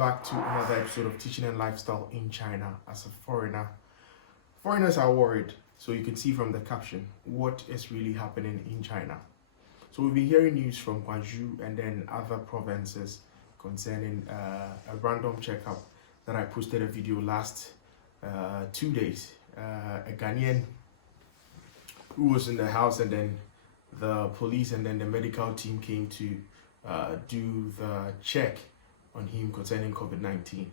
back to another episode of Teaching and Lifestyle in China. As a foreigner, foreigners are worried. So you can see from the caption what is really happening in China. So we've been hearing news from Guangzhou and then other provinces concerning a random checkup that I posted a video last 2 days. A Ghanaian who was in the house, and then the police and then the medical team came to do the check on him concerning COVID-19.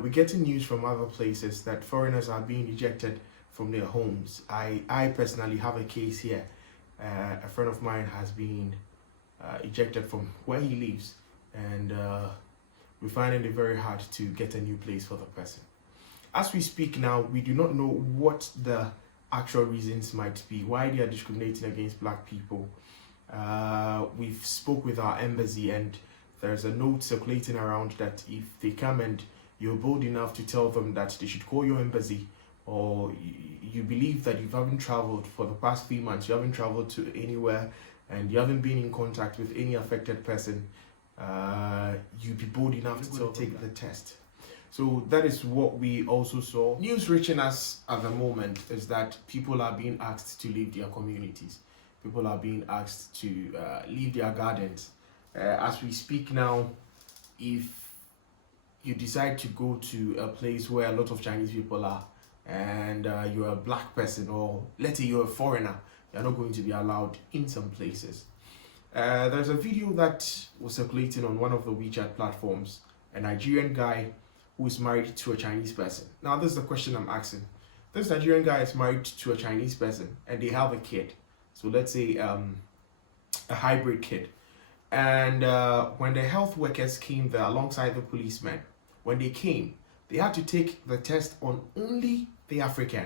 We're getting news from other places that foreigners are being ejected from their homes. I personally have a case here. A friend of mine has been ejected from where he lives, and we're finding it very hard to get a new place for the person. As we speak now, we do not know what the actual reasons might be, why they are discriminating against black people. We've spoke with our embassy, and there's a note circulating around that if they come and you're bold enough to tell them that they should call your embassy, or you believe that you haven't traveled for the past 3 months, you haven't traveled to anywhere, and you haven't been in contact with any affected person, you'd be bold enough to take the test. So that is what we also saw. News reaching us at the moment is that people are being asked to leave their communities. People are being asked to leave their gardens. As we speak now, if you decide to go to a place where a lot of Chinese people are, and you're a black person, or let's say you're a foreigner, you're not going to be allowed in some places. There's a video that was circulating on one of the WeChat platforms, a Nigerian guy who is married to a Chinese person. Now, this is the question I'm asking. This Nigerian guy is married to a Chinese person, and they have a kid. So let's say a hybrid kid. And when the health workers came there alongside the policemen, when they came, they had to take the test on only the African.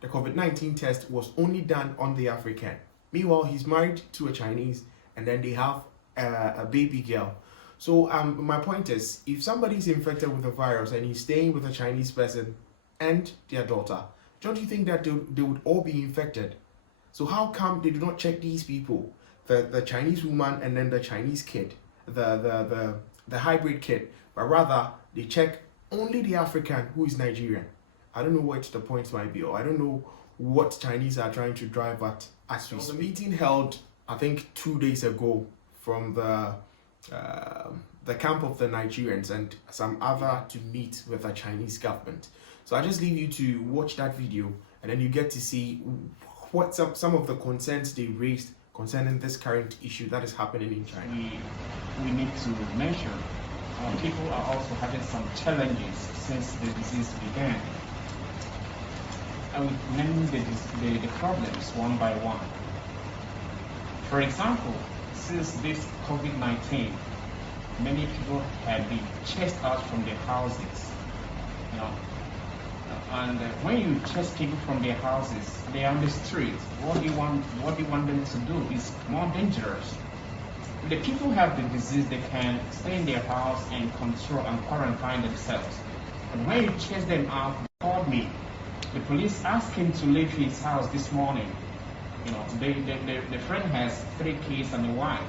The COVID-19 test was only done on the African. Meanwhile, he's married to a Chinese, and then they have a baby girl. So my point is, if somebody's infected with the virus and he's staying with a Chinese person and their daughter, don't you think that they would all be infected? So how come they do not check these people, the Chinese woman and then the Chinese kid, the hybrid kid, but rather they check only the African who is Nigerian? I don't know what the point might be, or I don't know what Chinese are trying to drive at as we speak. The meeting held, I think, 2 days ago from the camp of the Nigerians and some other to meet with the Chinese government. So I just leave you to watch that video, and then you get to see what some of the concerns they raised concerning this current issue that is happening in China. We need to mention people are also having some challenges since the disease began. I will name the problems one by one. For example, since this COVID-19, many people have been chased out from their houses, and when you chase people from their houses, they are on the street. What you want them to do is more dangerous. If the people have the disease, they can stay in their house and control and quarantine themselves. But when you chase them out, they called me. The police asked him to leave his house this morning. The friend has 3 kids and a wife.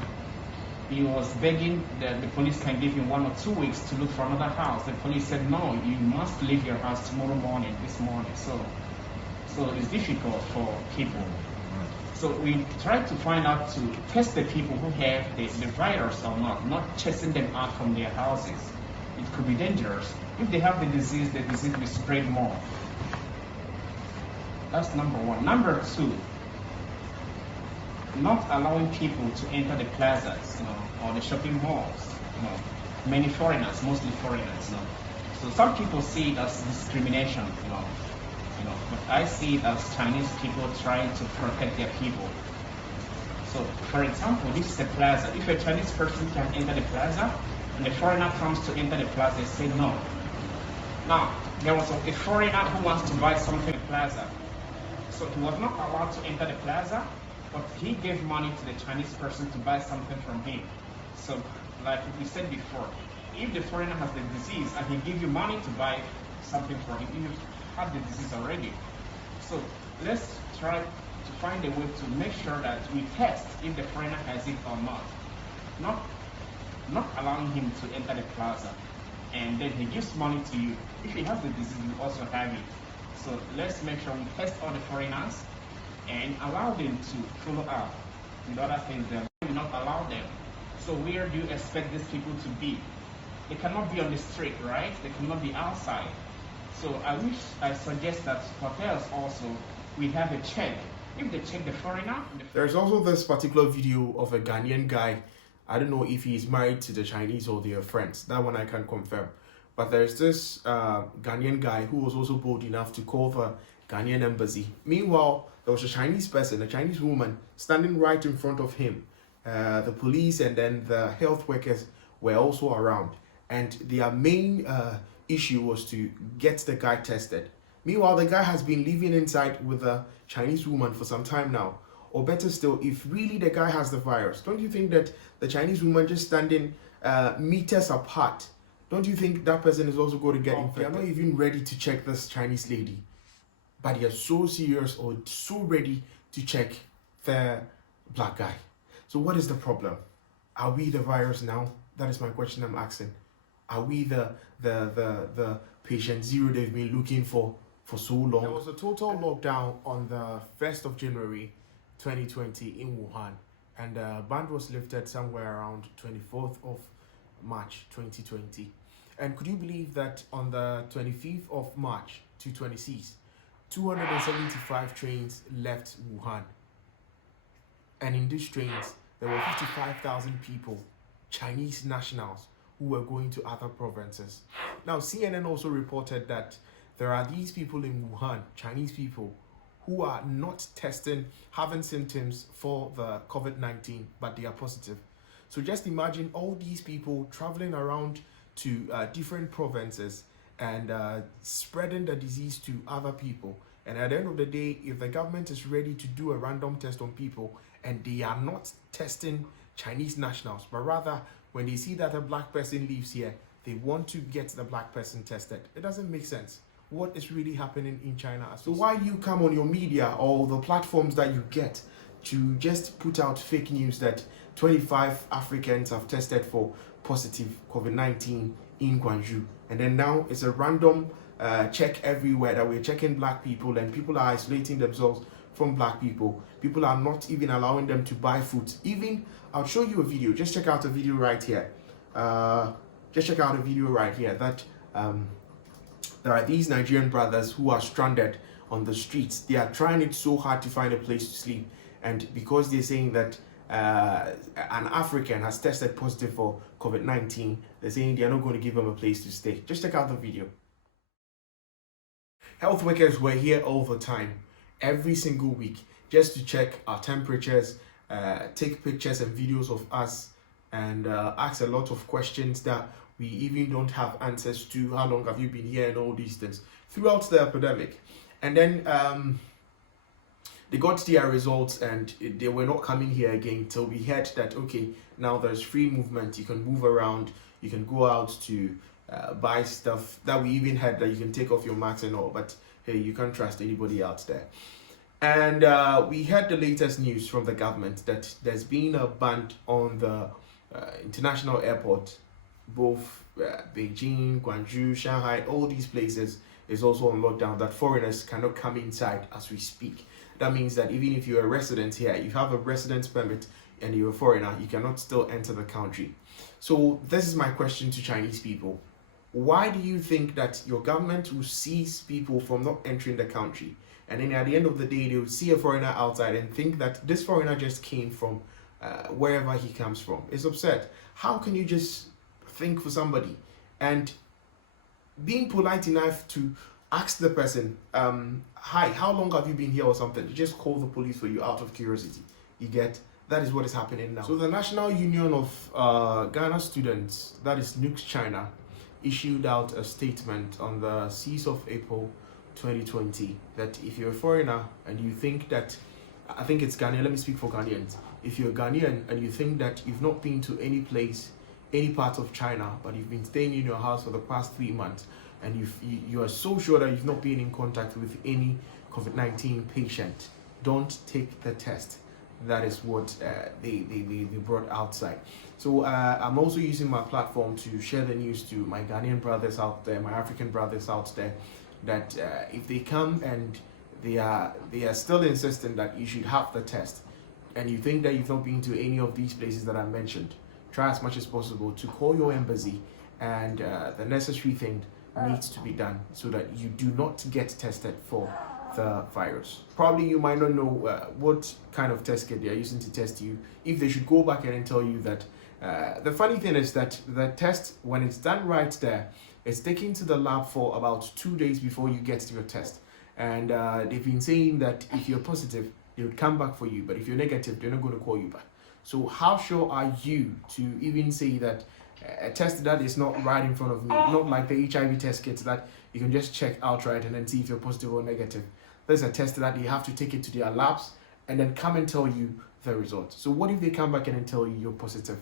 He was begging that the police can give him 1 or 2 weeks to look for another house. The police said, no, you must leave your house tomorrow morning, this morning. So it's difficult for people. So we try to find out to test the people who have the virus or not chasing them out from their houses. It could be dangerous. If they have the disease will spread more. That's number one. Number two, not allowing people to enter the plazas, or the shopping malls. Many foreigners, mostly foreigners. So some people see it as discrimination. But I see it as Chinese people trying to protect their people. So, for example, this is a plaza. If a Chinese person can enter the plaza, and a foreigner comes to enter the plaza, they say no. Now, there was a foreigner who wants to buy something in the plaza. So he was not allowed to enter the plaza, but he gave money to the Chinese person to buy something from him. So, like we said before, if the foreigner has the disease and he gives you money to buy something for him, you have the disease already. So let's try to find a way to make sure that we test if the foreigner has it or not. not allowing him to enter the plaza. And then he gives money to you. If you have the disease, you also have it. So let's make sure we test all the foreigners and allow them to follow up with other things that we will not allow them. So where do you expect these people to be? They cannot be on the street, right? They cannot be outside. So I suggest that hotels also, we have a check. If they check the foreigner. There's also this particular video of a Ghanaian guy. I don't know if he's married to the Chinese or they are friends. That one I can confirm. But there's this Ghanaian guy who was also bold enough to call the Ghanaian embassy. Meanwhile, there was a Chinese person, a Chinese woman, standing right in front of him. The police and then the health workers were also around. And their main issue was to get the guy tested. Meanwhile, the guy has been living inside with a Chinese woman for some time now. Or better still, if really the guy has the virus, don't you think that the Chinese woman just standing meters apart, don't you think that person is also going to get infected? They are not even ready to check this Chinese lady, but they are so serious or so ready to check the black guy. So what is the problem? Are we the virus now? That is my question I'm asking. Are we the patient zero they've been looking for so long? There was a total lockdown on the 1st of January 2020 in Wuhan, and the ban was lifted somewhere around 24th of March 2020. And could you believe that on the 25th of March 2026, 275 trains left Wuhan, and in these trains there were 55,000 people, Chinese nationals, who were going to other provinces. Now, CNN also reported that there are these people in Wuhan, Chinese people, who are not testing, having symptoms for the COVID-19, but they are positive. So just imagine all these people traveling around to different provinces and spreading the disease to other people. And at the end of the day, if the government is ready to do a random test on people and they are not testing Chinese nationals, but rather when they see that a black person lives here, they want to get the black person tested. It doesn't make sense. What is really happening in China? So why do you come on your media or the platforms that you get to just put out fake news that 25 Africans have tested for positive COVID-19 in Gwangju, and then now it's a random check everywhere that we're checking black people and people are isolating themselves from black people. People are not even allowing them to buy food. Even, I'll show you a video. Just check out a video right here. That there are these Nigerian brothers who are stranded on the streets. They are trying it so hard to find a place to sleep. And because they're saying that an African has tested positive for COVID-19, they're saying they're not going to give them a place to stay. Just check out the video. Health workers were here all the time, every single week, just to check our temperatures, take pictures and videos of us, and ask a lot of questions that we even don't have answers to. How long have you been here and all these things throughout the epidemic. And then they got their results and they were not coming here again till we heard that, okay, now there's free movement, you can move around, you can go out to buy stuff, that we even had that you can take off your mask and all, but hey, you can't trust anybody out there. And we heard the latest news from the government that there's been a ban on the international airport. Both Beijing, Gwangju, Shanghai, all these places is also on lockdown, that foreigners cannot come inside as we speak. That means that even if you're a resident here, you have a residence permit and you're a foreigner, you cannot still enter the country. So this is my question to Chinese people. Why do you think that your government will seize people from not entering the country? And then at the end of the day, they will see a foreigner outside and think that this foreigner just came from wherever he comes from. It's absurd. How can you just think for somebody and being polite enough to ask the person, hi, how long have you been here or something? You just call the police for you out of curiosity. You get, that is what is happening now. So the National Union of Ghana Students, that is NUG China, issued out a statement on the 6th of April 2020 that if you're a foreigner and you think that, I think it's Ghanaian, let me speak for Ghanaians. If you're Ghanaian and you think that you've not been to any place, any part of China, but you've been staying in your house for the past 3 months, and you are so sure that you've not been in contact with any COVID-19 patient, don't take the test. that is what they brought outside. So I'm also using my platform to share the news to my Ghanaian brothers out there, my African brothers out there, that if they come and they are still insisting that you should have the test, and you think that you've not been to any of these places that I mentioned, try as much as possible to call your embassy, and the necessary thing needs to be done so that you do not get tested for the virus. Probably you might not know what kind of test kit they are using to test you. If they should go back and tell you that the funny thing is that the test, when it's done right there, it's taken to the lab for about 2 days before you get your test. And they've been saying that if you're positive, they would come back for you, but if you're negative, they're not going to call you back. So how sure are you to even say that a test that is not right in front of me, not like the HIV test kits that you can just check outright and then see if you're positive or negative? There's a test that you have to take it to their labs and then come and tell you the results. So what if they come back and then tell you you're positive?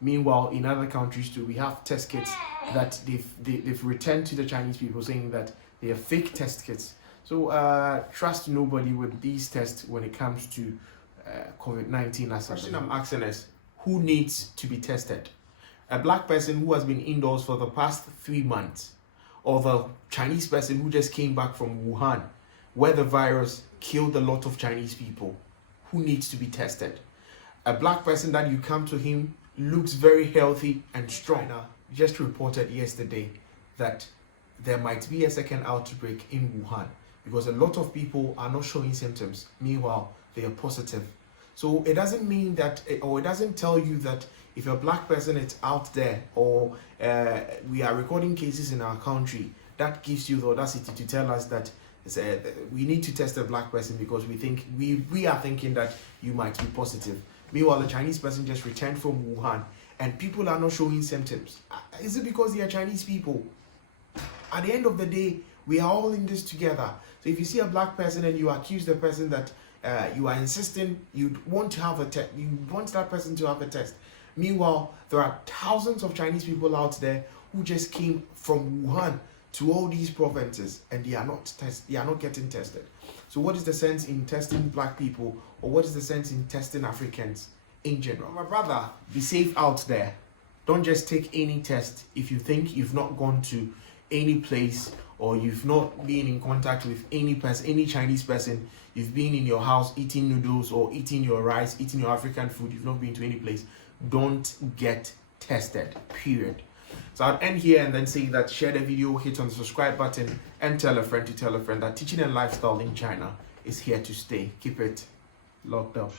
Meanwhile, in other countries too, we have test kits that they've returned to the Chinese people saying that they are fake test kits. So trust nobody with these tests when it comes to COVID-19. As the question I'm asking is, who needs to be tested? A black person who has been indoors for the past 3 months, or the Chinese person who just came back from Wuhan, where the virus killed a lot of Chinese people, who needs to be tested? A black person that you come to him looks very healthy and strong. China just reported yesterday that there might be a second outbreak in Wuhan because a lot of people are not showing symptoms. Meanwhile, they are positive. So it doesn't mean that, or it doesn't tell you that if a black person is out there, or we are recording cases in our country, that gives you the audacity to tell us that we need to test a black person because we are thinking that you might be positive. Meanwhile, the Chinese person just returned from Wuhan and people are not showing symptoms. Is it because they are Chinese people? At the end of the day, we are all in this together. So if you see a black person and you accuse the person that you are insisting you want to have a test, you want that person to have a test. Meanwhile, there are thousands of Chinese people out there who just came from Wuhan to all these provinces and they are not getting tested. So what is the sense in testing black people, or what is the sense in testing Africans in general? My brother, be safe out there. Don't just take any test if you think you've not gone to any place, or you've not been in contact with any person, any Chinese person. You've been in your house eating noodles or eating your rice, eating your African food. You've not been to any place. Don't get tested, period. So I'll end here and then say that share the video, hit on the subscribe button, and tell a friend to tell a friend that Teaching and Lifestyle in China is here to stay. Keep it locked up.